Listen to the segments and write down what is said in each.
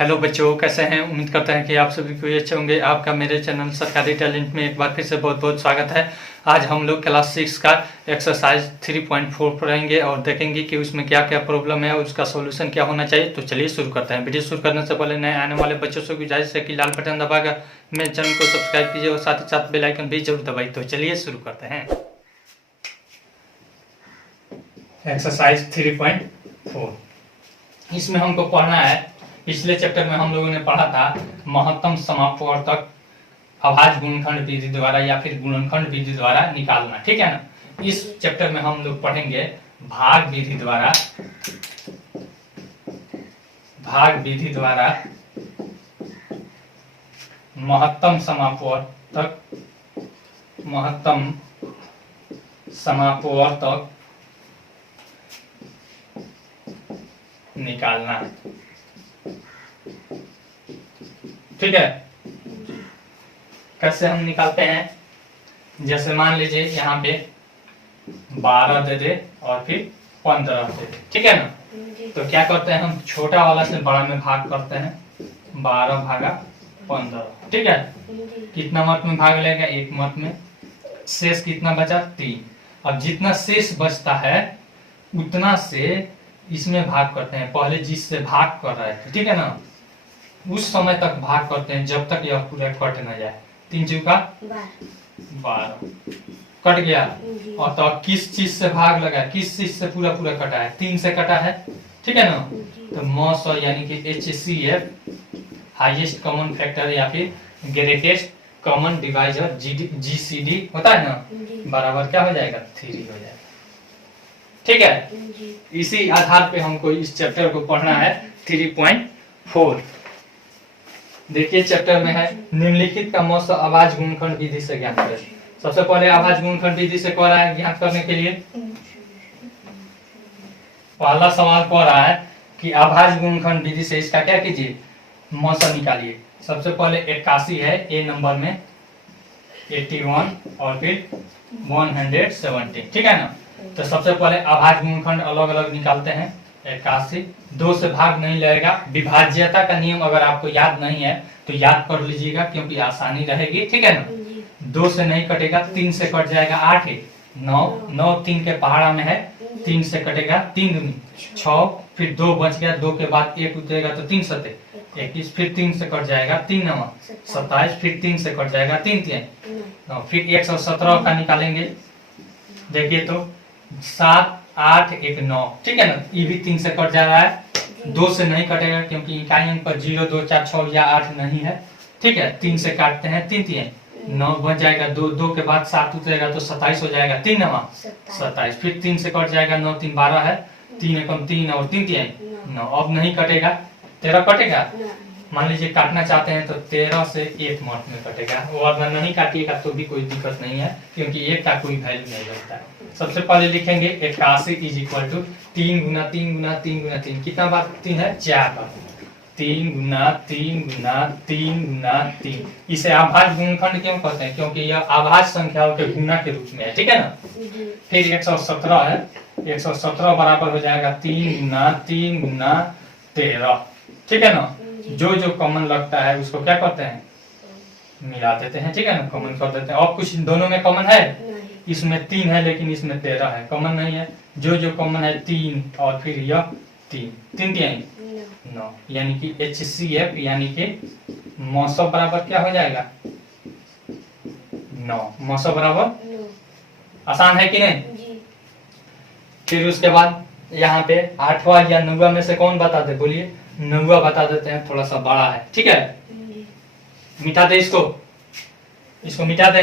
Hello बच्चों, कैसे हैं। उम्मीद करते हैं कि आप सभी को अच्छे होंगे। आपका मेरे चैनल सरकारी टैलेंट में एक बार फिर से बहुत बहुत स्वागत है। आज हम लोग क्लास 6 का एक्सरसाइज 3.4 पढ़ेंगे और देखेंगे कि उसमें क्या क्या प्रॉब्लम है और उसका सॉल्यूशन क्या होना चाहिए। तो चलिए शुरू करते हैं। वीडियो शुरू करने से पहले नए आने वाले बच्चों से गुजारिश है कि लाल बटन दबाकर मेरे चैनल को सब्सक्राइब कीजिए और साथ ही साथ बेल आइकन भी जरूर दबाइए। तो चलिए शुरू करते हैं। एक्सरसाइज 3.4 इसमें हमको पढ़ना है। पिछले चैप्टर में हम लोगों ने पढ़ा था महत्तम समापवर्तक अभाज्य गुणनखंड विधि द्वारा या फिर गुणनखंड विधि द्वारा निकालना, ठीक है ना। इस चैप्टर में हम लोग पढ़ेंगे भाग विधि द्वारा महत्तम समापवर्तक निकालना, ठीक है। कैसे हम निकालते हैं, जैसे मान लीजिए यहाँ पे 12 दे दे और फिर 15 दे दे, ठीक है ना। तो क्या करते हैं, हम छोटा वाला से बड़ा में भाग करते हैं। 12 भागा 15, ठीक है। कितना मत में भाग लेगा, 1 मत में। शेष कितना बचा, 3। अब जितना शेष बचता है उतना से इसमें भाग करते हैं। पहले जिससे भाग कर रहे थे, ठीक है ना, उस समय तक भाग करते हैं जब तक यह पूरा कट न जाए। 3 चौका 12 कट गया। और तो किस चीज से भाग लगा, किस चीज से पूरा कटा है, 3 से कटा है, ठीक है ना। तो मौसम यानी कि HCF हाईएस्ट कॉमन फैक्टर या फिर ग्रेटेस्ट कॉमन डिवाइजर GCD होता है ना, बराबर क्या हो जाएगा, 3 हो जाएगा, ठीक है। इसी आधार पे हमको इस चैप्टर को पढ़ना है 3.4। देखिए चैप्टर में है निम्नलिखित का मौसम अभाज्य गुणनखंड विधि से ज्ञात करें। सबसे पहले अभाज्य गुणनखंड विधि से कह रहा है ज्ञात करने के लिए। पहला सवाल कह रहा है कि अभाज्य गुणनखंड विधि से इसका क्या कीजिए, मौसम निकालिए। सबसे पहले 81 है ए नंबर में, 81 और फिर 170, ठीक है ना। तो सबसे पहले अभाज्य गुणनखंड अलग अलग निकालते हैं। 81 2 से भाग नहीं लगेगा। विभाज्यता का नियम अगर आपको याद नहीं है तो याद कर लीजिएगा, क्योंकि आसानी रहेगी, ठीक है ना। 2 से नहीं कटेगा, 3 से कट जाएगा, 8 है 9 3 के पहाड़ा में है, 3 से कटेगा, 3 दूनी 6, फिर 2 बच गया, 2 के बाद 1 उतरेगा तो 3 सते 21, फिर 3 से कट जाएगा, 3 9 27, फिर 3 से कट जाएगा, 3 3 फिर 117 का निकालेंगे। देखिए तो 7 8 1 9, ठीक है ना। ये भी 3 से कट जा रहा है, 2 से नहीं कटेगा क्योंकि इकाई अंक पर 0 2 4 6 या 8 नहीं है, ठीक है। 3 से काटते हैं, 3 3 9 बच जाएगा, 2 के बाद 7 उतरेगा तो 27 हो जाएगा, 3 9 27, फिर 3 से कट जाएगा, 9 3 12 है, 3 एकम 3 और 3 3 9। अब नहीं कटेगा, 13 कटेगा। मान लीजिए काटना चाहते हैं तो 13 से 1 मत में कटेगा, और नहीं काटिएगा तो भी कोई दिक्कत नहीं है, क्योंकि 1 का कोई वैल्यू नहीं लगता है। सबसे पहले लिखेंगे 81 इज इक्वल टू 3 गुना 3 गुना 3 गुना 3, कितना बार 3 है, 4 बार, 3 गुना 3 गुना 3 गुना 3। इसे अभाज्य गुणनखंड क्यों कहते हैं, क्योंकि यह अभाज्य संख्याओं के गुना के रूप में है, ठीक है ना। फिर 117 है, 117 बराबर हो जाएगा 3 गुना 3 गुना 13, ठीक है ना। जो जो कॉमन लगता है उसको क्या करते हैं, मिला देते हैं, ठीक है ना, कॉमन कर देते हैं। और कुछ दोनों में कॉमन है, इसमें 3 है लेकिन इसमें 13 है, कॉमन नहीं है। जो जो कॉमन है 3 और फिर यह 3 3 3 9, यानी कि HCF यानी कि मौसम बराबर क्या हो जाएगा, 9। मौसम बराबर, आसान है कि नहीं। फिर उसके बाद यहाँ पे 8वां या 9वां में से कौन बता दे, बोलिए। 9वां बता देते हैं, थोड़ा सा बड़ा है, ठीक है। मिटा दे इसको मिटा दे।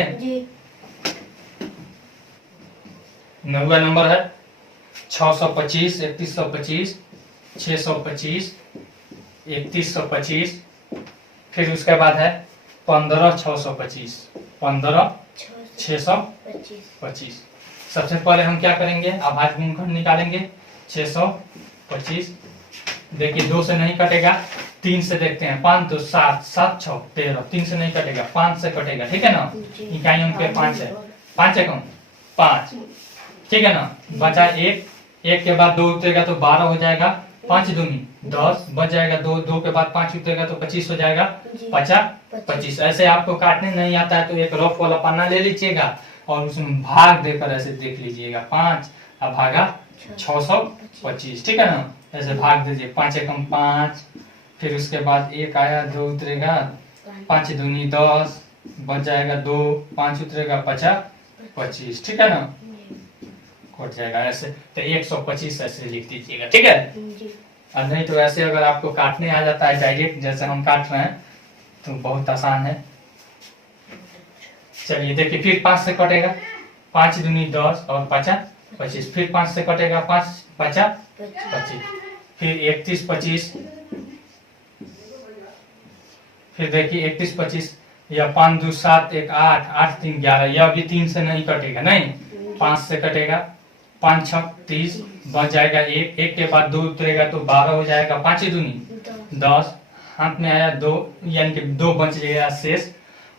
9वां नंबर है 625 3125 625 3125, फिर उसके बाद है 15 625 15 625। सबसे पहले हम क्या करेंगे, अभाज्य गुणनखंड निकालेंगे। 625, देखिए 2 से नहीं कटेगा, 3 से देखते हैं, 5 2 7 7 6 13, 3 से नहीं कटेगा, 5 से कटेगा, ठीक है ना। इकाई अंक पे 5 है, 5 है कौन, 5, ठीक है ना। बचा 1, 1 के बाद 2 उतरेगा तो 12 हो जाएगा, 5 दूनी 10 बच जाएगा, 2 2 के बाद 5 उतरेगा तो 25 हो जाएगा, जी। 50 25। ऐसे आपको काटने नहीं आता है तो एक रफ वाला पन्ना ले लीजिएगा और उसमें भाग देकर ऐसे देख लीजिएगा, 5 और भागा 625, ठीक है ना। ऐसे भाग दीजिए, 5 एकम 5, फिर उसके बाद 1 आया, 2 उतरेगा, 5 दूनी 10, बच जाएगा 2, 5 उतरेगा 50 25, ठीक है ना, कट जाएगा ऐसे। तो 125 ऐसे लिख दीजिएगा, ठीक है। जी। और नहीं तो ऐसे अगर आपको काटने आ जाता है डायरेक्ट जैसे हम काट रहे हैं तो बहुत आसान है। चलिए देखिए, फिर 5 से कटेगा, 5 दूनी 10 और 50 25, फिर 5 से कटेगा, 5 50 25, फिर 31 25, फिर देखिए 31 25, या 5 2 7 1 8 8 3 11, यह भी 3 से नहीं कटेगा, नहीं 5 से कटेगा, 5 6 30, बच जाएगा 1, 1 के बाद 2 उतरेगा तो 12 हो जाएगा, 5 दूनी 10, हाथ में आया 2 यानी कि 2 बच जाएगा शेष,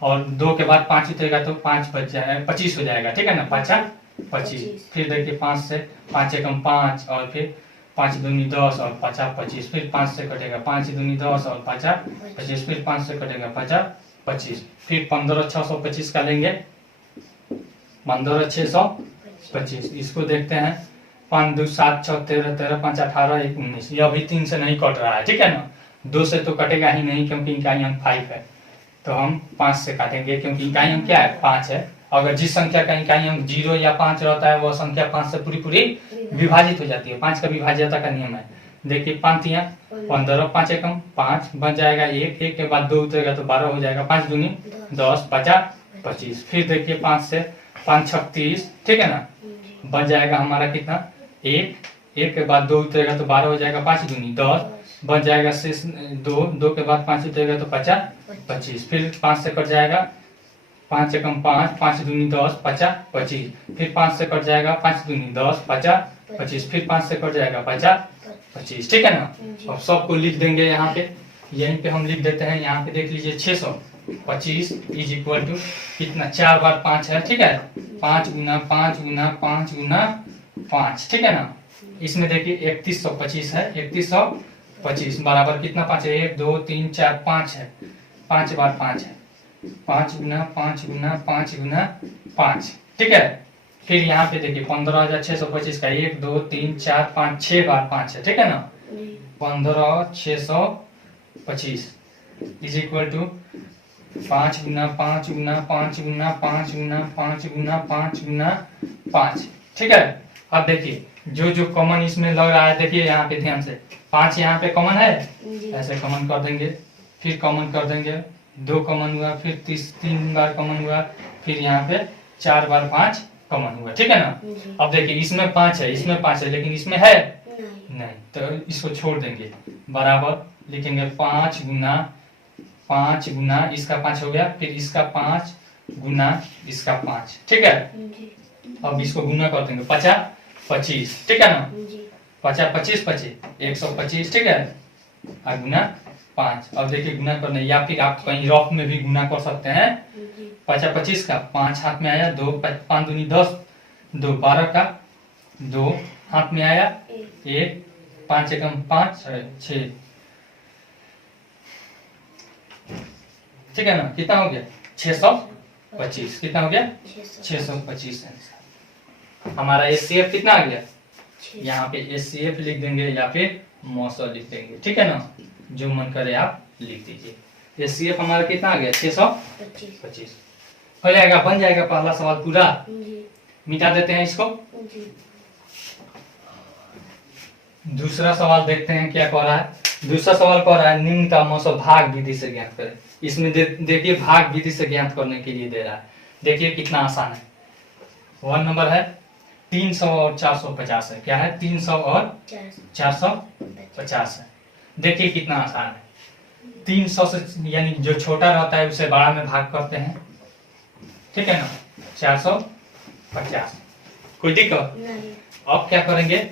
और 2 के बाद 5 उतरेगा तो 5 बच जाएगा, 25 हो जाएगा, ठीक है ना, 5 25। फिर देखिए 5 से 5 एकम 5 और फिर 5 दूनी 10 और 50 25, फिर 5 से कटेगा, 5 दूनी 10 और 50 25, फिर 5 से कटेगा 50 25, फिर 15 625 का लेंगे, 15 625, इसको देखते हैं, 5 2 7 6 13 13 5 18 1 19, यह भी 3 से नहीं कट रहा है, ठीक है ना, 2 से तो कटेगा ही नहीं क्योंकि इकाई अंक 5 है, तो हम 5 से काटेंगे क्योंकि इकाई अंक क्या है, 5 है। अगर जिस संख्या का इकाई अंक 0 या 5 रहता है वह संख्या 5 से पूरी पूरी विभाजित हो जाती है, 5 का विभाज्यता का नियम है। देखिए 5 तिया 15, 5 एकम 5, बन जाएगा 1, 1 के बाद 2 उतरेगा तो 12 हो जाएगा, 5 दूनी 10 50 25, फिर देखिए 5 से 5 6 30, ठीक है ना, बन जाएगा हमारा कितना 1, 1 के बाद 2 उतरेगा तो 12 हो जाएगा, 5 दूनी 10, बन जाएगा शेष 2, 2 के बाद 5 उतरेगा तो 50 25, फिर 5 से कट जाएगा, 5 एकम 5, 5 दूनी 10 50 25, फिर 5 से कट जाएगा, 5 दूनी 10 50 25, फिर 5 से कट जाएगा 50 25, ठीक है ना। अब सबको लिख देंगे यहाँ पे, यहीं पे हम लिख देते हैं, यहाँ पे देख लीजिए 625 इज इक्वल टू कितना, 4 बार 5 है, ठीक है, 5 गुना 5 गुना 5 गुना 5, ठीक है ना। इसमें देखिए 3125 है, 3125 बराबर कितना 5 है, 1 2 3 4 5 है, 5 बार 5 है, 5 गुना 5 गुना 5 गुना 5, ठीक है। फिर यहाँ पे देखिए 15625 का 1 2 3 4 5 6 बार 5 है, ठीक है ना, 15625 इज इक्वल टू 5 गुना 5 गुना 5 गुना 5 गुना 5 गुना 5 गुना 5, ठीक है। अब देखिए जो जो कॉमन इसमें लग रहा है, देखिए यहाँ पे ध्यान से, 5 यहाँ पे कॉमन है, ऐसे कॉमन कर देंगे, फिर कॉमन कर देंगे, 2 कॉमन हुआ, फिर 3 बार कॉमन हुआ, फिर यहाँ पे 4 बार 5 कॉमन हुआ, ठीक है ना। अब देखिए इसमें 5 है, इसमें 5 है, लेकिन इसमें है नहीं, तो इसको छोड़ देंगे, बराबर लिखेंगे 5 गुना इसका 5 हो गया, फिर इसका 5 गुना इसका 5, ठीक है। अब इसको गुना कर देंगे, 50 25, ठीक है ना, 50 25 25 125, ठीक है, और गुना 5। अब देखिए गुना करने, या फिर आप कहीं रफ में भी गुना कर सकते हैं, 50 25 का 5 हाथ में आया, 2 5 दूनी 10, 2 12 का 2 हाथ में आया, 1 5 एकम 5 6, ठीक है ना, कितना हो गया 625, कितना हो गया 625 हमारा एचसीएफ कितना आ गया, यहाँ पे एचसीएफ लिख देंगे या फिर मौसम लिख देंगे, ठीक है ना, जो मन करे आप लिख दीजिए। एचसीएफ हमारा कितना आ गया 625 हो जाएगा, बन जाएगा पहला सवाल पूरा। मिटा देते हैं इसको, दूसरा सवाल देखते हैं क्या कह रहा है। दूसरा सवाल कह रहा है निम्न का मौसम भाग विधि से ज्ञात करें। इसमें देखिए भाग विधि से ज्ञात करने के लिए दे रहा है, देखिए कितना आसान है। 1 नंबर है 300 और 450 है, क्या है 300 और 450 है। देखिए कितना आसान है, 300 से यानी जो छोटा रहता है उसे बड़ा में भाग करते हैं, ठीक है ना, 450, कोई दिक्कत नहीं। अब क्या करेंगे,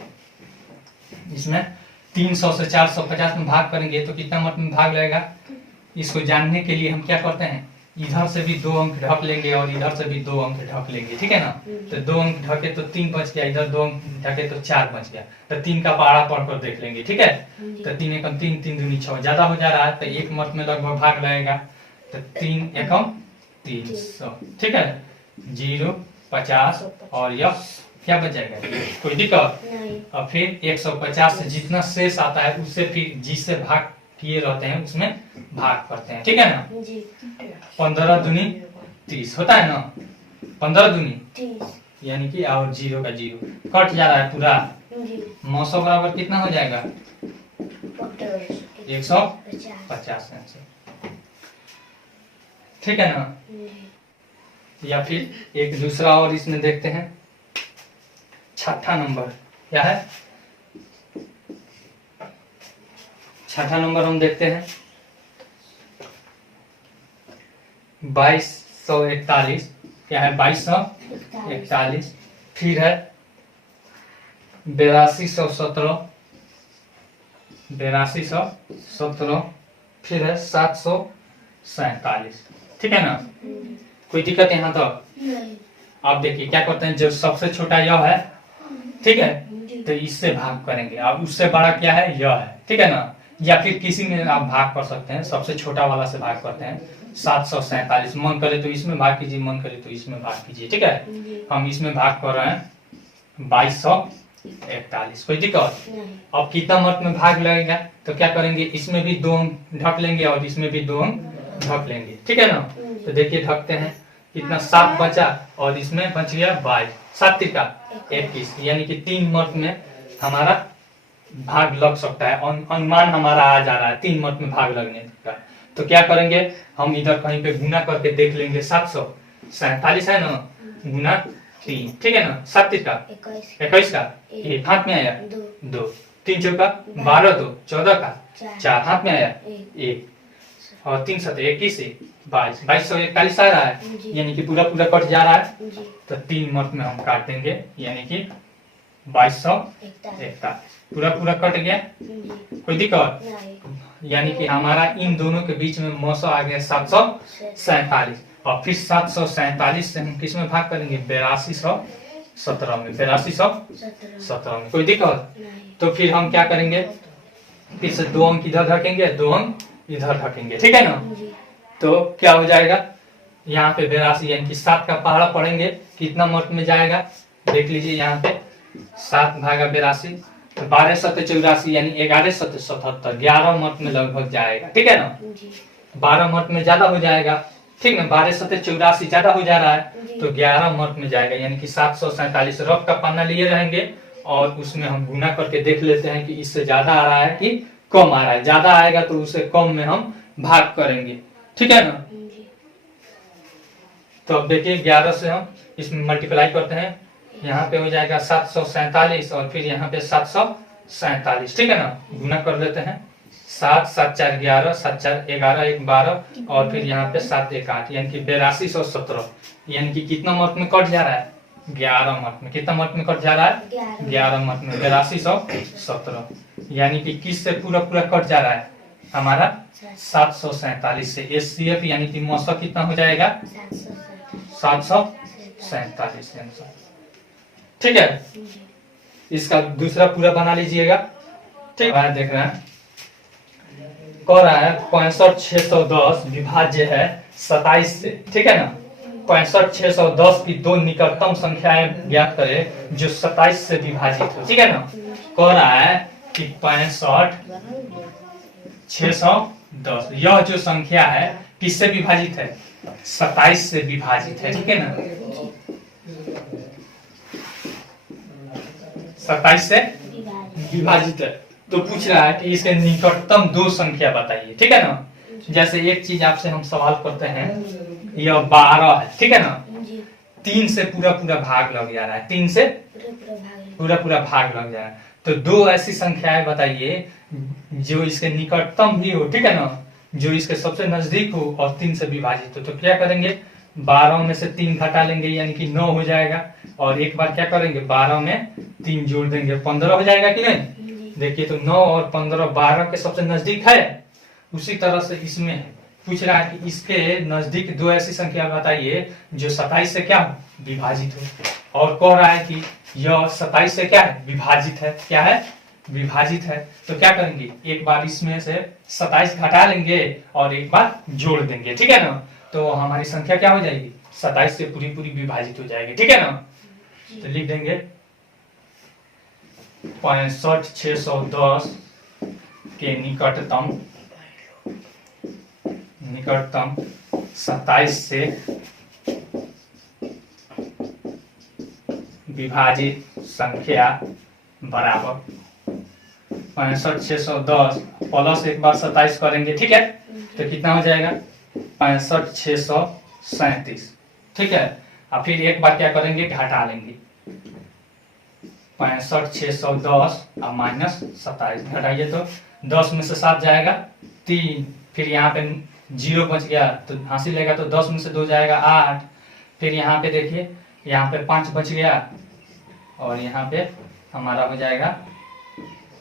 इसमें 300 से 450 में भाग करेंगे तो कितना मत में भाग लगेगा, इसको जानने के लिए हम क्या करते हैं इधर से भी 2 अंक ढक लेंगे और इधर से भी 2 अंक ढक लेंगे, ठीक है ना। तो 2 अंक ढके तो 3 बच गया, इधर 2 अंक ढके तो 4 बच गया। तो 3 का पहाड़ा पढ़कर देख लेंगे, ठीक है। तो 3 एकम 3, 3 दूनी 6 ज्यादा हो जा रहा है, तो 1 मत में लगभग भाग लगेगा। तो 3 एकम 300, ठीक है। 0, 50 और यह क्या बच जाएगा, कोई दिक्कत नहीं। और फिर 150 से जितना शेष आता है उससे फिर जिससे भाग किए रहते हैं उसमें भाग करते हैं, ठीक है ना। जी 15 दूनी 30 होता है ना, 15 दूनी 30 यानी कि और 0 का 0 कट जा रहा है पूरा। जी 900 बराबर कितना हो जाएगा, 150 150 आंसर, ठीक है ना। जी या फिर एक दूसरा और इसमें देखते हैं, छठा नंबर क्या है। छठा नंबर हम देखते हैं 2241, क्या है 2241। फिर है 8217, 8217। फिर है 747, ठीक है ना। कोई दिक्कत यहाँ तक। नहीं। आप देखिए क्या करते हैं, जो सबसे छोटा यह है, ठीक है, जी तो इससे भाग करेंगे। अब उससे बड़ा क्या है, यह है, ठीक है ना। या फिर किसी में आप भाग कर सकते हैं, सबसे छोटा वाला से भाग करते हैं। 747 मन करे तो इसमें भाग कीजिए, मन करे तो इसमें भाग कीजिए, ठीक है। जी हम इसमें भाग कर रहे हैं 2241, कोई दिक्कत। नहीं। अब कितना मत में भाग लगेगा, तो क्या करेंगे, इसमें भी 2 अंक ढक लेंगे और इसमें भी 2 अंक ढक लेंगे, ठीक है ना। तो देखिए ढकते हैं, कितना 7 बचा और इसमें बच गया 22, 7 तिका 21, यानी कि 3 मत में हमारा भाग लग सकता है। अनुमान हमारा आ जा रहा है 3 मत में भाग लगने का। तो क्या करेंगे, हम इधर कहीं पे गुना करके देख लेंगे। 747 है ना, गुना 3, ठीक है ना। 7 तिका 21 का 1 हाथ में आया 2, 3 चौका 12, 2 14 का 4 हाथ में आया 1 और 3 7 21 22, 2241 आ रहा है, जी। यानी कि पूरा पूरा कट जा रहा है। जी तो 3 मत में हम काट देंगे, यानी कि 2241 पूरा पूरा कट गया, जी कोई दिक्कत। नहीं। यानी कि हमारा इन दोनों के बीच में मौसो आ गया 747 और फिर 747 से हम किस में भाग करेंगे, 8217 में, 8217 में, कोई दिक्कत। नहीं। तो फिर हम क्या करेंगे, फिर से 2 अंक इधर ढकेंगे, 2 अंक इधर ढकेंगे, ठीक है ना। जी तो क्या हो जाएगा, यहाँ पे 82 यानी कि 7 का पहाड़ा पढ़ेंगे, कितना मत में जाएगा देख लीजिए। यहाँ पे 7 भागा 82, 12 7 84 यानी 11 7 77, 11 मत में लगभग जाएगा, ठीक है ना। जी 12 मत में ज्यादा हो जाएगा, ठीक ना। 12 7 84 ज्यादा हो जा रहा है, तो 11 मत में जाएगा, यानी कि 747। रफ का पन्ना लिए रहेंगे और उसमें हम गुना करके देख लेते हैं कि इससे ज्यादा आ रहा है कि कम आ रहा है। ज्यादा आएगा तो उससे कम में हम भाग करेंगे, ठीक है ना। जी तो अब देखिए 11 से हम इसमें मल्टीप्लाई करते हैं, यहाँ पे हो जाएगा 747 और फिर यहाँ पे 747, ठीक है ना। गुना कर लेते हैं, 7 7 4 11, 7 4 11 1 12 और फिर यहाँ पे 7 1 8, यानी कि 8217, यानी कि कितना मत में कट जा रहा है, 11 मत में। कितना मत में कट जा रहा है, 11 मत में, 8217, यानी कि किस से पूरा पूरा कट जा रहा है हमारा, 747 से। एचसीएफ यानी कि मौसम कितना हो जाएगा, 747 आंसर, ठीक है। इसका दूसरा पूरा बना लीजिएगा, ठीक है। देख रहे हैं, कह रहा है 65,610 विभाज्य है 27 से, ठीक है ना। 65,610 की 2 निकटतम संख्याएं ज्ञात करें जो 27 से विभाजित हो, ठीक है ना। कह रहा है कि 65,610 यह जो संख्या है किससे विभाजित है, 27 से विभाजित है, ठीक है ना। 27 से विभाजित है। तो पूछ रहा है कि इसके निकटतम 2 संख्या बताइए, ठीक है ना। जैसे एक चीज आपसे हम सवाल करते हैं, यह 12 है, ठीक है ना। 3 से पूरा पूरा भाग लग जा रहा है, 3 से पूरा पूरा भाग लग जा रहा है। तो 2 ऐसी संख्याएं बताइए जो इसके निकटतम भी हो, ठीक है ना, जो इसके सबसे नजदीक हो और 3 से विभाजित हो। तो क्या करेंगे, 12 में से 3 घटा लेंगे, यानी कि 9 हो जाएगा। और एक बार क्या करेंगे, 12 में 3 जोड़ देंगे, 15 हो जाएगा कि नहीं। देखिए तो 9 और 15 12 के सबसे नजदीक है, उसी तरह से इसमें है पूछ रहा है कि इसके नजदीक दो ऐसी संख्या बताइए जो 27 से क्या विभाजित हो, और कह रहा है कि यह 27 से क्या है विभाजित है, क्या है विभाजित है। तो क्या करेंगे, एक बार इसमें से 27 घटा लेंगे और एक बार जोड़ देंगे, ठीक है ना। तो हमारी संख्या क्या हो जाएगी, 27 से पूरी पूरी विभाजित हो जाएगी, ठीक है ना। तो लिख देंगे 65,610 के निकटतम 27 से विभाजित संख्या बराबर 65,610 प्लस एक बार 27 करेंगे, ठीक है। तो कितना हो जाएगा 65,637, ठीक है। और फिर एक बार क्या करेंगे, घटा लेंगे 65,610 और माइनस 27 घटाइए तो 10 में से 7 जाएगा 3, फिर यहाँ पे 0 बच गया तो हासिल लेगा तो 10 में से 2 जाएगा 8, फिर यहाँ पे देखिए यहाँ पे 5 बच गया और यहाँ पे हमारा हो जाएगा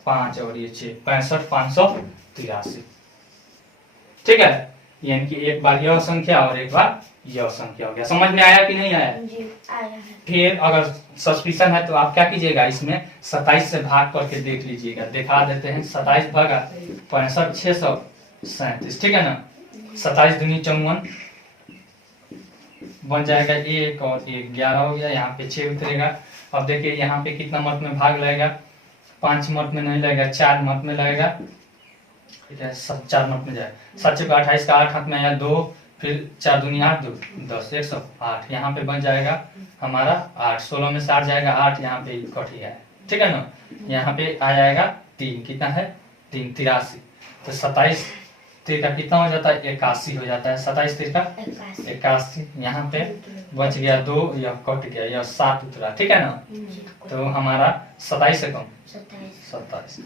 5 और ये 6, 65,583, ठीक है। यानी कि एक बार यह संख्या और एक बार यह संख्या हो गया। समझ में आया कि नहीं आया? जी आया है। फिर अगर सस्पिशन है तो आप क्या कीजिएगा, इसमें 27 से भाग करके देख लीजिएगा। दिखा देते हैं 27 भागा 65,637, ठीक है ना। 27 दूनी 54 बन जाएगा 1 और 1 11 हो गया, यहाँ पे 6 उतरेगा। अब देखिए यहाँ पे कितना मत में भाग लगेगा, 5 मत में नहीं लगेगा, 4 मत में लगेगा, ठीक है। 4 मत में जाएगा, 7 चौका 28 का 8 हाथ में आया 2, फिर 4 दूनी 8 2 10 108, यहाँ पे बन जाएगा हमारा 8, 16 में से 8 जाएगा 8, यहाँ पे कट गया है, ठीक है ना। यहाँ पे आ जाएगा 3, कितना है 3 83, तो 27 का कितना हो जाता है 81 हो जाता है, 27 का 81, यहाँ पे बच गया 2, यह कट गया, यह 7 उतरा, ठीक है ना। तो हमारा 27 से कम 27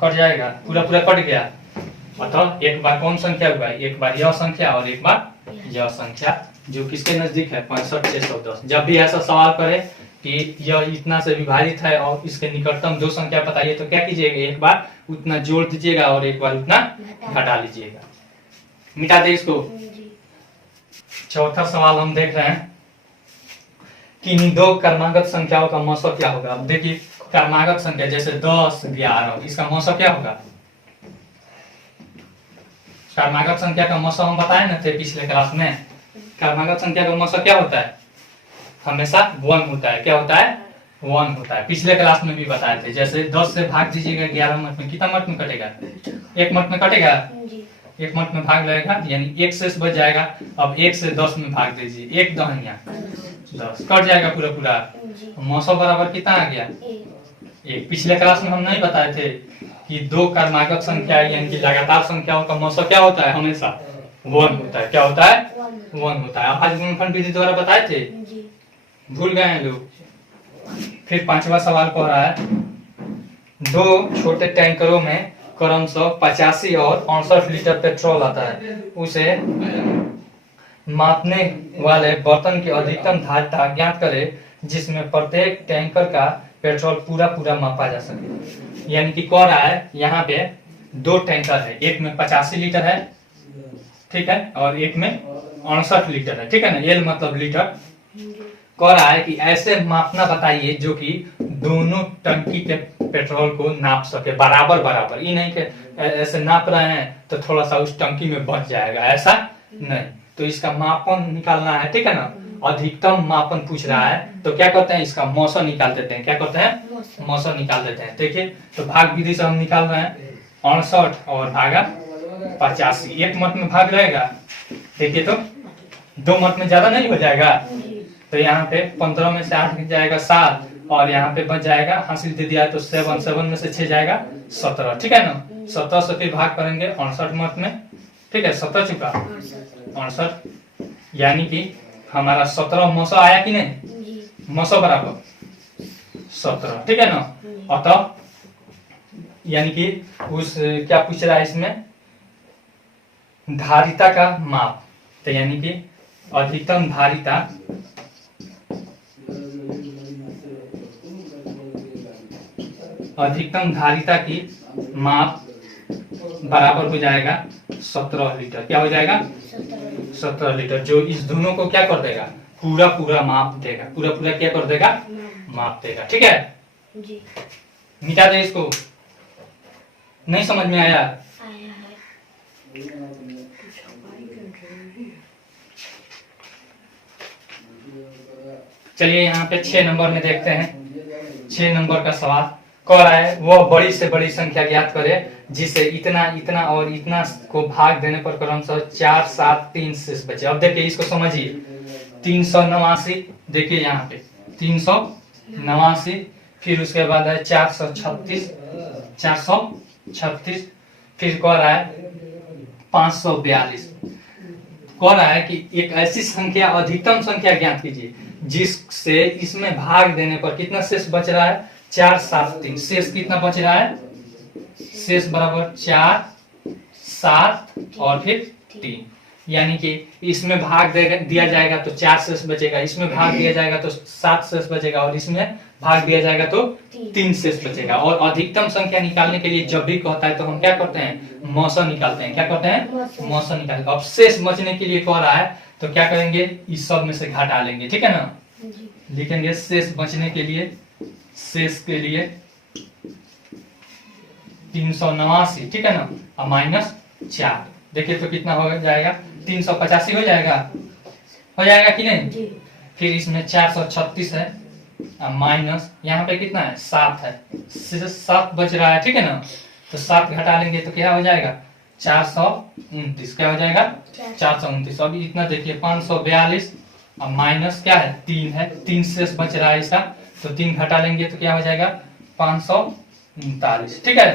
कट जाएगा, पूरा पूरा कट गया। अतः एक बार कौन संख्या हुआ, एक बार यह संख्या और एक बार यह संख्या, जो किसके नजदीक है 65,610। जब भी ऐसा सवाल करे कि यह इतना से विभाजित है और इसके निकटतम दो संख्या बताइए, तो क्या कीजिएगा, एक बार उतना जोड़ दीजिएगा और एक बार उतना घटा लीजिएगा। मिटा दे इसको। चौथा सवाल हम देख रहे हैं कि इन दो क्रमागत संख्याओं का मौसम क्या होगा। अब देखिए क्रमागत संख्या जैसे 10 11, इसका मौसम क्या होगा। क्रमागत संख्या का मौसम हम बताए ना थे पिछले क्लास में। क्रमागत संख्या का मौसम क्या होता है, हमेशा 1 होता है। क्या होता है 1 होता है, पिछले क्लास में भी बताए थे। जैसे 10 से भाग दीजिएगा 11 मत में, कितना मत में कटेगा 1 मत में कटेगा, 1 मत में भाग लगेगा, यानी 1 से बच जाएगा। अब 1 से 10 में भाग दीजिए, 1 दहनिया 10 कट जाएगा पूरा पूरा। मौसम बराबर कितना आ गया 1। पिछले क्लास में हम नहीं बताए थे कि दो क्रमागत संख्या यानी कि लगातार संख्याओं का मौसम क्या होता है, हमेशा 1 होता है। क्या होता है 1 होता है। आज गुणनखंड विधि द्वारा बताए थे, भूल गए हैं लोग। फिर पांचवा सवाल कह रहा है, दो छोटे टैंकरों में क्रमशः 85 और 68 लीटर पेट्रोल आता है। उसे मापने वाले बर्तन की अधिकतम धारिता ज्ञात करें जिसमें प्रत्येक टैंकर का पेट्रोल पूरा पूरा मापा जा सके। यानी कि कह रहा है यहाँ पे 2 टैंकर है, एक में 85 लीटर है, ठीक है, और एक में 68 लीटर है, ठीक है ना। एल मतलब लीटर। कह रहा है कि ऐसे मापना बताइए जो कि दोनों टंकी के पेट्रोल को नाप सके बराबर बराबर। ये नहीं कि ऐसे नाप रहे हैं तो थोड़ा सा उस टंकी में बच जाएगा, ऐसा नहीं। तो इसका मापन निकालना है, ठीक है ना। अधिकतम मापन पूछ रहा है तो क्या करते हैं, इसका मौसम निकाल देते हैं। क्या करते हैं, मौसम निकाल देते हैं। देखिए तो भाग विधि से हम निकाल रहे हैं 68 और भागा 85। 1 मत में भाग रहेगा, देखिए तो 2 मत में ज्यादा नहीं हो जाएगा। तो यहाँ पे 15 में से 8 जाएगा 7 और यहाँ पे बच जाएगा, हासिल दे दिया है तो 7 में से 6 जाएगा 17, ठीक है ना। 17 से फिर भाग करेंगे 68 मत में, ठीक है। 17 चुका 68, यानी कि हमारा 17 मौसम आया कि नहीं, मौसम बराबर 17, ठीक है ना। अतः यानी कि उस क्या पूछ रहा है इसमें, धारिता का माप। तो यानी कि अधिकतम धारिता की माप बराबर हो जाएगा 17 लीटर। क्या हो जाएगा? 17 लीटर, जो इस दोनों को क्या कर देगा? पूरा पूरा माप देगा, पूरा पूरा क्या कर देगा? माप देगा। ठीक है, जी मिटा दे इसको। नहीं समझ में आया? आया है। चलिए यहाँ पे 6 नंबर में देखते हैं। 6 नंबर का सवाल कह रहा है वह बड़ी से बड़ी संख्या ज्ञात करे जिसे इतना इतना और इतना को भाग देने पर क्रमशः 4 7 3 शेष बचे। अब देखिए इसको समझिए। 389, देखिए यहाँ पे 389, फिर उसके बाद है 436, 436, फिर कह रहा है 542। कह रहा है कि एक ऐसी संख्या अधिकतम संख्या ज्ञात कीजिए जिससे इसमें भाग देने पर कितना शेष बच रहा है? 4 7 3। शेष कितना बच रहा है? शेष बराबर 4 7 और फिर 3। यानी कि इसमें भाग दिया जाएगा तो 4 शेष बचेगा, इसमें भाग दिया जाएगा तो 7 शेष बचेगा, और इसमें भाग दिया जाएगा तो 3 शेष बचेगा। और अधिकतम संख्या निकालने के लिए जब भी कहता है तो हम क्या करते हैं? मौसा निकालते हैं। क्या करते हैं? मौसा निकालते हैं। अब शेष बचने के लिए कह रहा है तो क्या करेंगे? इस सब में से घटा लेंगे। ठीक है ना? लिखेंगे शेष बचने के लिए, शेष के लिए 389, ठीक है ना, और माइनस 4। देखिए तो कितना हो जाएगा? 385 हो जाएगा। हो जाएगा कि नहीं? जी फिर इसमें 436 है, माइनस यहाँ पे कितना है? 7 है, 7 बच रहा है। ठीक है ना? तो 7 घटा लेंगे तो क्या हो जाएगा? 429। क्या हो जाएगा? 429। अभी इतना देखिए 542, अब माइनस क्या है? 3 है, 3 शेष बच रहा है इसका, तो 3 घटा लेंगे तो क्या हो जाएगा? 539। ठीक है,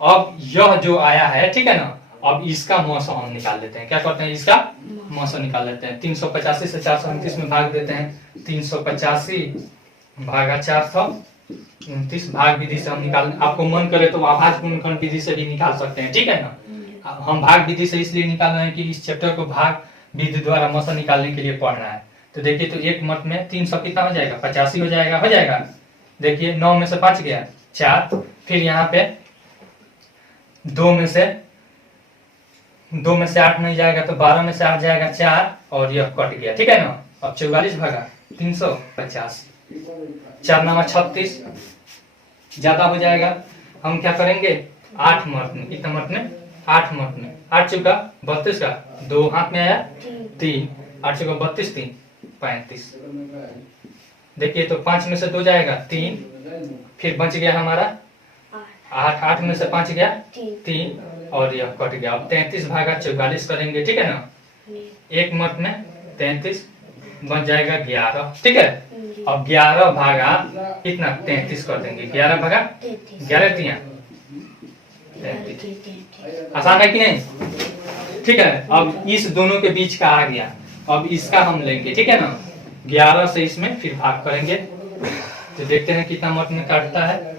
अब यह जो आया है, ठीक है ना, अब इसका मौसम हम निकाल लेते हैं। क्या करते हैं? इसका मौसम निकाल लेते हैं। 385 से 429 में भाग देते हैं। 385 भागा 429, भाग विधि से हम निकाल, आपको मन करे तो आभाज्य गुणनखंड विधि से भी निकाल सकते हैं। ठीक है ना? हम भाग विधि से इसलिए निकाल रहे हैं कि इस चैप्टर को भाग विधि द्वारा मौसम निकालने के लिए पढ़ रहा है। तो देखिए तो एक मत में 300 कितना हो जाएगा? 85 हो जाएगा। हो जाएगा, देखिए 9 में से 5 गया 4, फिर यहाँ पे 2 में से 8 नहीं जाएगा तो 12 में से 8 जाएगा 4, और यह कट गया। ठीक है ना? अब 44 भागा 350, 4 9 36, ज्यादा हो जाएगा। हम क्या करेंगे? 8 मत में, कितना मत में? 8 मत में। 8 चुका 32 का 2 हाथ में आया 3, 8 चुका 32, 3 35। देखिए तो 5 में से 2 जाएगा 3, फिर बच गया हमारा 8, 8 में से 5 गया 3, और यह कट गया। अब 33 भागा 44 करेंगे। ठीक है ना? एक मत में 33 बन जाएगा 11। ठीक है, अब 11 भागा कितना? 33 कर देंगे। 11 भागा 11 तिया 33। आसान है कि नहीं? ठीक है, अब इस दोनों के बीच का आ गया, अब इसका हम लेंगे। ठीक है ना? 11 से इसमें फिर भाग करेंगे तो देखते हैं कितना मत में काटता है।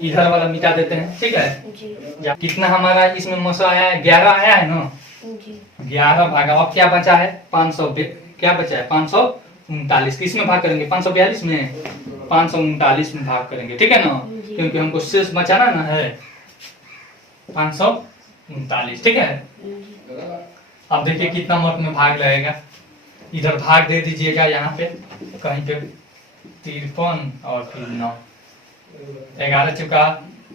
इधर वाला मिटा देते हैं। ठीक है, कितना हमारा इसमें मौसा आया है? 11 आया है ना? 11 भागा, अब क्या बचा है? 500, क्या बचा है? 539। किसमें भाग करेंगे? 542 में, 539 में भाग करेंगे। ठीक है ना? क्योंकि हमको शेष बचाना ना है 539। ठीक है, अब देखिए कितना मत में भाग लगेगा। इधर भाग दे दीजिएगा, यहाँ पे कहीं पे 53 और फिर 9, 11 चुका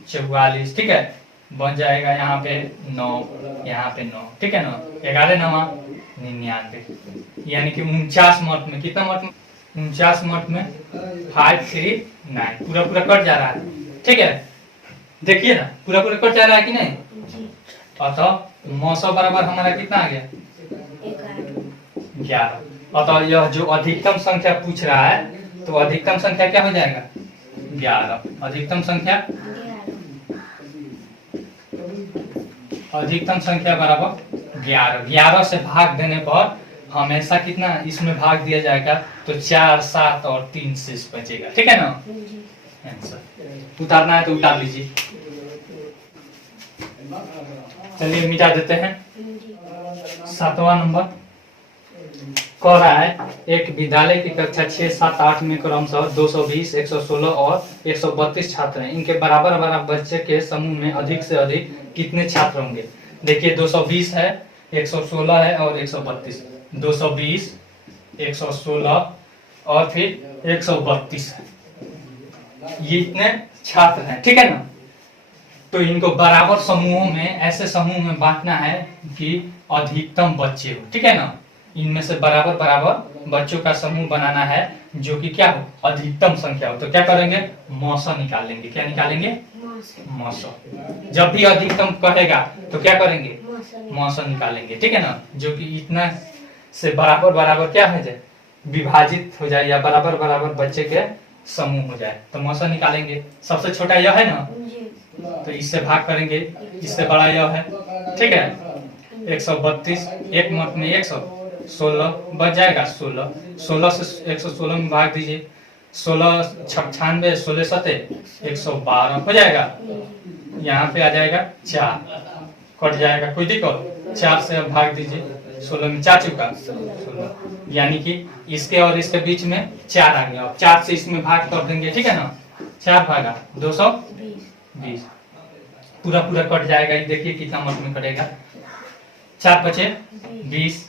44। ठीक है, बन जाएगा यहाँ पे 9, यहाँ पे 9। ठीक है ना? 11 9 99, यानी कि 49 मत में। कितना मत में? 49 मत में 539। पूरा पूरा कट जा रहा है। ठीक है, देखिए ना पूरा पूरा कट जा रहा है कि नहीं? अतः मौसम बराबर हमारा कितना आ गया? 11। अतः यह जो अधिकतम संख्या पूछ रहा है तो अधिकतम संख्या क्या हो जाएगा? 11। अधिकतम संख्या बराबर 11। 11 से भाग देने पर हमेशा कितना इसमें भाग दिया जाएगा तो 4 7 और 3 शेष बचेगा। ठीक है ना? आंसर उतारना है तो उतार लीजिए। चलिए मिटा देते हैं। 7वां नंबर कह रहा है एक विद्यालय की कक्षा 6, 7, 8 में क्रमशः 220, 116 और 132 छात्र हैं। इनके बराबर बराबर बच्चे के समूह में अधिक से अधिक कितने छात्र होंगे? देखिए 220 है, 116 है और 132। 220, 116 और फिर 132 है। ये इतने छात्र हैं, ठीक है ना। तो इनको बराबर समूहों में, ऐसे समूह में बांटना है कि अधिकतम बच्चे हो, ठीक है ना। इनमें से बराबर बराबर बच्चों का समूह बनाना है जो कि क्या हो, अधिकतम संख्या हो। तो क्या करेंगे, मौसा निकालेंगे। क्या निकालेंगे? मौसा। जब भी अधिकतम कहेगा तो क्या करेंगे, मौसा निकालेंगे, ठीक है ना। जो कि इतना से बराबर बराबर क्या हो जाए, विभाजित हो जाए या बराबर बराबर बच्चे के समूह हो जाए। तो मौसा निकालेंगे। सबसे छोटा यह है ना, तो इससे भाग करेंगे, इससे बड़ा यह है, ठीक है। 132 एक मत में 116 बच जाएगा 16। 16 से 116 में भाग दीजिए। 16 96, 16 सते 112 हो जाएगा। यहाँ पे आ जाएगा 4, कट जाएगा, कोई दिक्कत। 4 से अब भाग दीजिए, 16 में 4 चुका 16, यानी कि इसके और इसके बीच में 4 आ गया। अब 4 से इसमें भाग कर देंगे, ठीक है ना। 4 भागा 220, पूरा पूरा कट जाएगा। ये देखिए कितना मत में कटेगा, 4 बचे 20।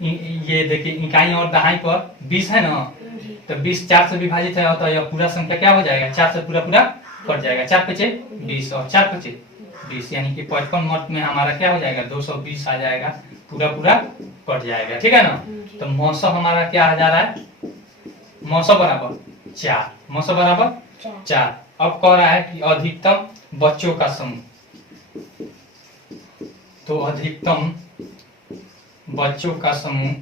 ये देखिए इकाई और दहाई पर 20 है ना, तो 20 4 से विभाजित है, तो यह पूरा संख्या क्या हो जाएगा, 4 से पूरा पूरा कट जाएगा। 4 बचे 20 और 4 बचे 20, यानी कि 55 मत में हमारा क्या हो जाएगा, 220 आ जाएगा, पूरा पूरा कट जाएगा, ठीक है ना। तो मौसम हमारा क्या आ जा रहा है, मौसम बराबर 4, मौसम बराबर 4। अब कह रहा है कि अधिकतम बच्चों का समूह, तो अधिकतम बच्चों का समूह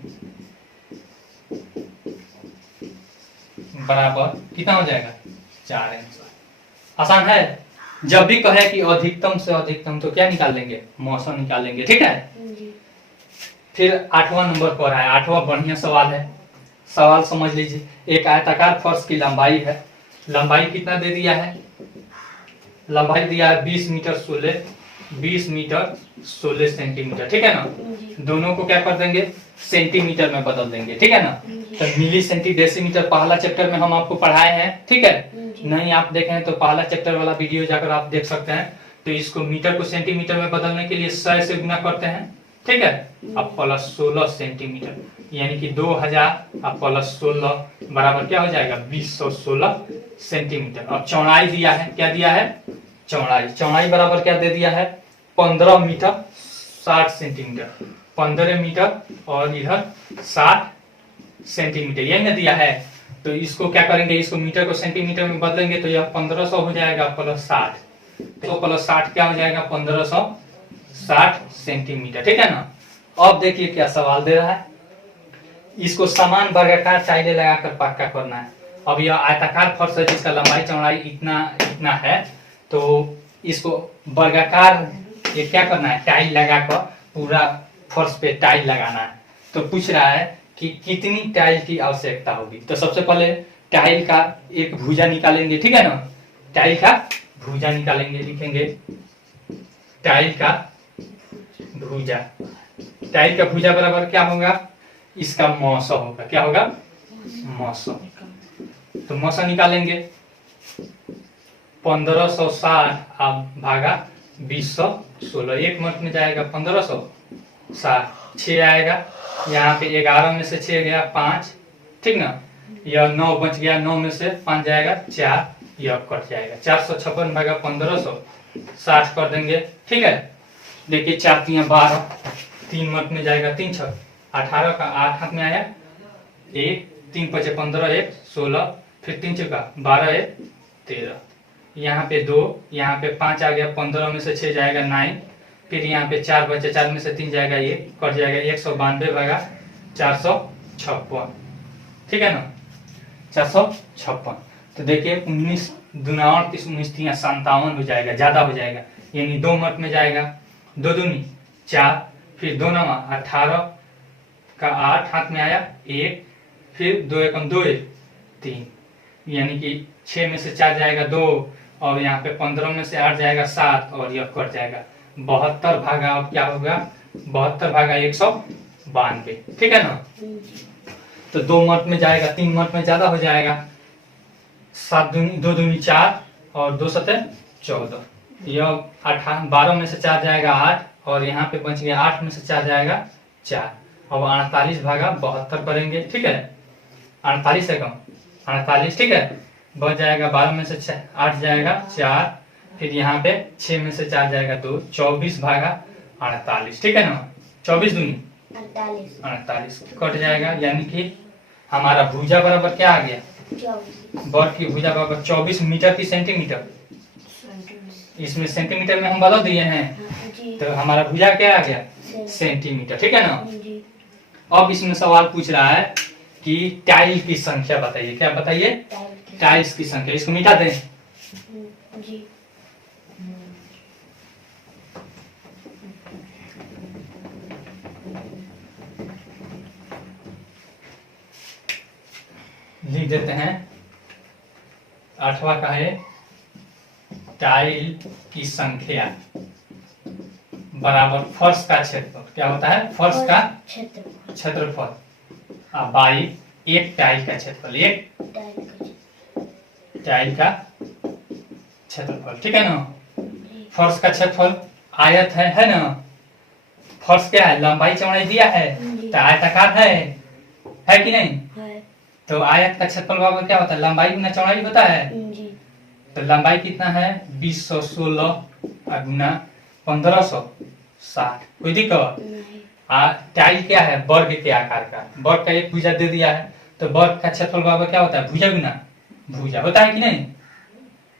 बराबर कितना हो जाएगा, 4 आसान है। जब भी कहे कि अधिकतम से अधिकतम तो क्या निकाल लेंगे, मौसम निकाल लेंगे, ठीक है। फिर 8वां नंबर पर है, 8वां बढ़िया सवाल है। सवाल समझ लीजिए। एक आयताकार फर्श की लंबाई है, लंबाई कितना दे दिया है, लंबाई दिया है 20 मीटर 16 सेंटीमीटर, ठीक है ना। दोनों को क्या कर देंगे, सेंटीमीटर में बदल देंगे, ठीक है ना। तो मिली सेंटी डेसीमीटर पहला चैप्टर में हम आपको पढ़ाए हैं, ठीक है। नहीं आप देखें तो पहला चैप्टर वाला वीडियो जाकर आप देख सकते हैं। तो इसको मीटर को सेंटीमीटर में बदलने के लिए 100 से गुना करते हैं, ठीक है। अब प्लस 16 सेंटीमीटर, यानी कि 2000 अब प्लस 16 बराबर क्या हो जाएगा, 2016 सेंटीमीटर। अब चौड़ाई दिया है, क्या दिया है, चौड़ाई बराबर क्या दे दिया है, 15 मीटर 60 सेंटीमीटर, 15 मीटर और इधर 60 सेंटीमीटर, यही ना दिया है। तो इसको क्या करेंगे, इसको मीटर को सेंटीमीटर में बदलेंगे तो यह 1500 हो जाएगा प्लस 60, तो प्लस 60 क्या हो जाएगा, 1560 सेंटीमीटर, ठीक है ना। अब देखिए क्या सवाल दे रहा है, इसको समान वर्गाकार टाइलें लगाकर पक्का करना है। अब यह आयताकार फर्श है जिसका लंबाई चौड़ाई इतना है, तो इसको वर्गाकार ये क्या करना है, टाइल लगाकर पूरा फर्श पे टाइल लगाना है। तो पूछ रहा है कि कितनी टाइल की आवश्यकता होगी। तो सबसे पहले टाइल का एक भुजा निकालेंगे, ठीक है ना। टाइल का भुजा निकालेंगे, लिखेंगे टाइल का भुजा। टाइल का भुजा बराबर क्या होगा, इसका मौसा होगा, क्या होगा, मौसा। तो मौसा निकालेंगे 1560 भागा 2016, एक मत में जाएगा 1560, 6 आएगा, यहाँ पे 11 में से 6 गया 5, ठीक ना। यह 9 बच गया, 9 में से 5 जाएगा 4, यह कट जाएगा। 456 भागा 1560 कर देंगे, ठीक है। देखिए 4 3 12, 3 मत में जाएगा 3 6 18 का 8 हाथ में आया 1, 3 5 15 1 16, फिर 3 चुका 12 1 13, यहाँ पे 2, यहाँ पे 5 आ गया, 15 में से 6 जाएगा 9, फिर यहाँ पे 4 बचे, 4 में से 3 जाएगा 1, कट जाएगा 192 भागा 456, ठीक है ना, 456। तो देखिए 19 दूना 38, 19 3 57 हो जाएगा, ज्यादा हो जाएगा, यानी 2 मत में जाएगा, 2 दूनी 4, फिर 2 9 18 का 8 हाथ में आया 1, फिर 2 एकम 2 1 3, यानी कि 6 में से 4 जाएगा 2, और यहाँ पे 15 में से 8 जाएगा 7, और यह कट जाएगा 72 भागा, अब क्या होगा 72 भागा 192, ठीक है ना। तो 2 मंथ में जाएगा, 3 मंथ में ज्यादा हो जाएगा। 7 दूनी 2 दूनी 4 और 2 सते 14। यह 12 में से 4 जाएगा 8 और यहाँ पे बच गया 8 में से 4 जाएगा 4। अब 48 भागा 72 करेंगे, ठीक है। 48 है कम 48, ठीक है। बच जाएगा 12 में से 8 जाएगा 4, फिर यहाँ पे 6 में से 4 जाएगा 2, 24 भागा 48, ठीक है ना। 24 दूनी 48 कट जाएगा, यानी कि हमारा भुजा बराबर क्या आ गया, 24 वर्ग की भुजा बराबर 24 मीटर की सेंटीमीटर। इसमें सेंटीमीटर में हम बदल दिए हैं, जी तो हमारा भुजा क्या आ गया, सेंटीमीटर, ठीक है ना। जी अब इसमें सवाल पूछ रहा है कि टाइल की संख्या बताइए। क्या बताइए, टाइल्स की संख्या। इसको मिटा दें। जी लिख देते हैं 8वां का है टाइल की संख्या बराबर फर्श का क्षेत्रफल। क्या होता है, फर्श का क्षेत्रफल क्षेत्रफल बाई एक टाइल का क्षेत्रफल, एक टाइल का क्षेत्रफल, ठीक है ना। फर्श का क्षेत्रफल आयत है ना। फर्श क्या है, लंबाई चौड़ाई दिया है, तो आयताकार है कि नहीं। है तो आयत का क्षेत्रफल बराबर क्या होता है, लंबाई गुना चौड़ाई होता है। जी तो लंबाई कितना है, 2016 गुना 1560। कोई दिक्कत। नहीं टाइल क्या है, वर्ग के आकार का, वर्ग का एक भुजा दे दिया है, तो वर्ग का क्षेत्रफल बराबर क्या होता है, भुजा गुना भुजा होता है कि नहीं।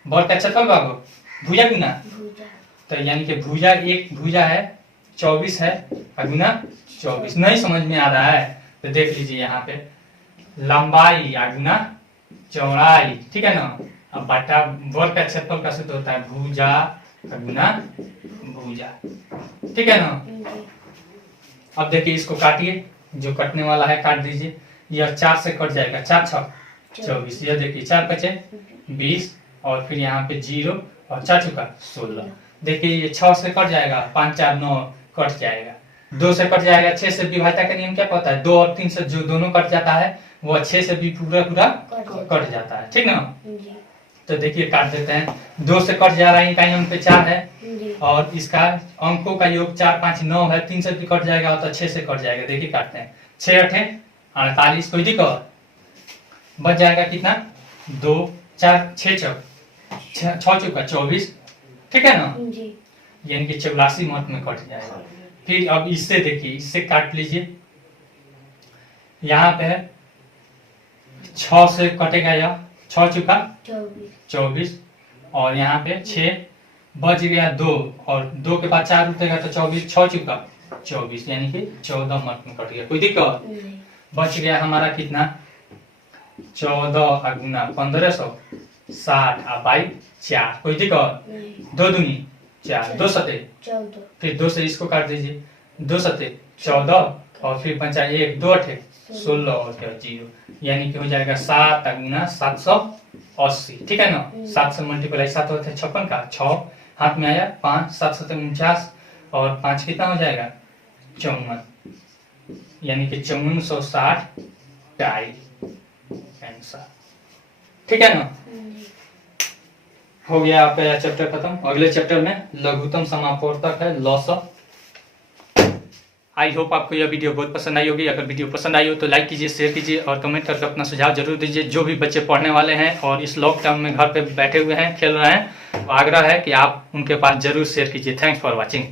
वर्ग का क्षेत्रफल बराबर भुजा गुना, भुजा तो यानी कि भुजा एक भुजा है 24 है गुना 24। नहीं समझ में आ रहा है तो देख लीजिए यहाँ पे लंबाई गुना चौड़ाई, ठीक है ना। अब बटा वर्ग का क्षेत्रफल का सूत्र होता है भुजा गुना भुजा, ठीक है ना। जी अब देखिए इसको काटिए, जो कटने वाला है काट दीजिए। यह 4 से कट जाएगा, 4 छक 24। यह देखिए 4 बचे 20 और फिर यहाँ पे 0 और 4 चुका 16। देखिए ये 6 से कट जाएगा, 5 4 9 कट जाएगा, 2 से कट जाएगा। 6 से विभाज्यता का नियम क्या पता है, 2 और 3 से जो दोनों कट जाता है वो 6 से भी पूरा कट जाता है, ठीक ना। जी तो देखिए काट देते हैं। 2 से कट जा रहा है, इकाई अंक पे 4 है जी और इसका अंकों का योग 4 5 9 है। 3 से भी कट जाएगा तो 6 से कट जाएगा। देखिए काटते हैं, 6 8 48। कोई दिक्कत। बच जाएगा कितना, 2 4 6 6 चौका 24, ठीक है ना। जी यानी कि 84 मंथ में कट जाएगा। फिर अब इससे देखिए, इससे काट लीजिए। यहाँ पे 6 से कटेगा, यह 6 चुका 24 और यहाँ पे 6 बच गया 2 और 2 के बाद 4 उठेगा तो 24, 6 चुका 24, यानी कि 14 मंथ में कट गया। कोई दिक्कत। नहीं बच गया हमारा कितना, 14 गुना 1560 बाई 4। कोई दिक्कत। नहीं 2 दूनी 4, 2 सते, 14 फिर 2 से इसको काट दीजिए, 2 सते 14 और फिर बचा 1 2 8 16 और क्या 0, यानी कि हो जाएगा 7 गुना 780, ठीक है ना। 7 से मल्टीप्लाई 7 होते 56 का 6 हाथ में आया 5 7 7 49 और 5 कितना हो जाएगा 54, यानी कि 5460 टाइल आंसर, ठीक है ना। हो गया आपका चैप्टर खत्म। अगले चैप्टर में लघुत्तम समापवर्तक है, लॉसअ। आई होप आपको यह वीडियो बहुत पसंद आई होगी। अगर वीडियो पसंद आई हो तो लाइक कीजिए, शेयर कीजिए और कमेंट करके अपना सुझाव जरूर दीजिए। जो भी बच्चे पढ़ने वाले हैं और इस लॉकडाउन में घर पे बैठे हुए हैं, खेल रहे हैं, तो आग्रह है कि आप उनके पास जरूर शेयर कीजिए। Thanks for watching.